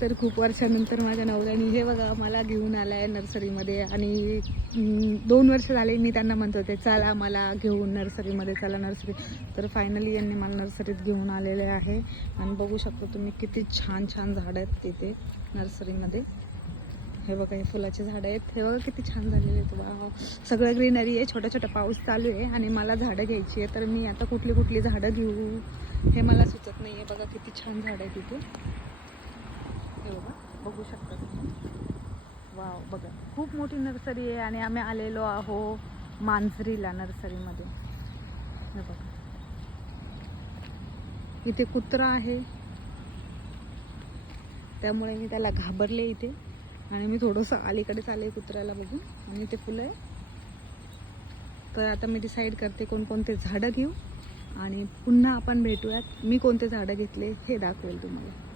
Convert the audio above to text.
तर खूप वर्षानंतर माझ्या नवऱ्याने हे बघा मला घेऊन आला आहे नर्सरीमध्ये. आणि 2 वर्ष झाले मी त्यांना म्हणत होते चला मला घेऊन नर्सरीमध्ये, चला नर्सरी. तर फायनली यांनी मला नर्सरीत घेऊन आलेले आहे. आणि बघू शकता तुम्ही किती छान छान झाडं आहेत तिथे नर्सरीमध्ये. हे बघा हे फुलाचे झाडं आहेत, हे बघा किती छान झालेले आहेत. वा, सगळं ग्रीनरी आहे. छोटा छोटा पाऊस चालू आहे आणि मला झाडं घ्यायची आहे. तर मी आता कुठली कुठली झाडं घेऊ हे मला सुचत नाही आहे. बघा किती छान झाडं आहे तिथे. हे बघा, बघू शकता तुम्ही. वाव, बघा खूप मोठी नर्सरी आहे. आणि आम्ही आलेलो आहो मांजरीला नर्सरीमध्ये. हे बघा इथे कुत्रा आहे, त्यामुळे मी त्याला घाबरले इथे. आणि मी थोडंसं अलीकडेच आले कुत्र्याला बघून. आणि ते फुलं आहे. तर आता मी डिसाईड करते कोणकोणते झाडं घेऊ आणि पुन्हा आपण भेटूयात. मी कोणते झाडं घेतले हे दाखवेल तुम्हाला.